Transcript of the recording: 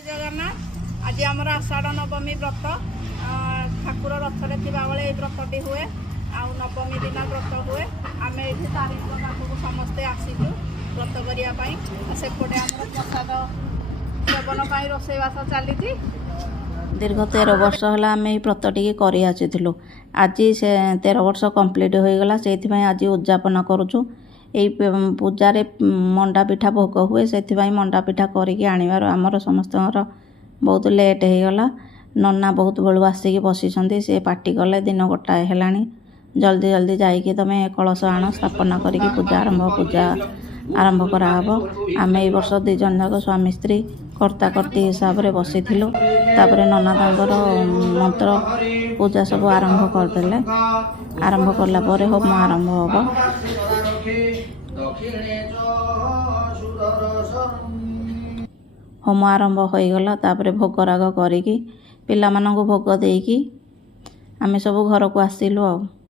जगन्नाथ आज आमर आषाढ़ नवमी व्रत ठाकुर रथरे थिबा बेले ए व्रतटी हुए आ नवमी दिन व्रत हुए आम ये तारीख पाखक समस्ते आसीचु व्रत करने सेपटे आम प्रसाद सेवन रोषेईवास चली दीर्घ 13 वर्ष है आम ये व्रत टी कर आसीलु आज से 13 वर्ष कम्प्लीट हो गला से आज उद्यापन करुचु यही पूजार मंडा पिठा भोग हुए से मंडा पिठा करके आणवर आमर समस्त बहुत लेट हो गला नना बहुत बेलू आसिक बसी सी पार्टी कले दिन गोटाए है जल्दी जल्दी जाइए तुम कलश आण स्थापना करके पूजा आरंभ कराब आम ए वर्ष 2 जन जाक स्वामी स्त्री कर्ता कर्ती हिसाब से बसी तापर नना तर मंत्र पूजा सब आरंभ करदे आरंभ कलापर होम आरंभ हम होम आरंभ हो गला तापर भोगराग करिकी पिला मानक भोग देकी आमे सब घर को आसिलु।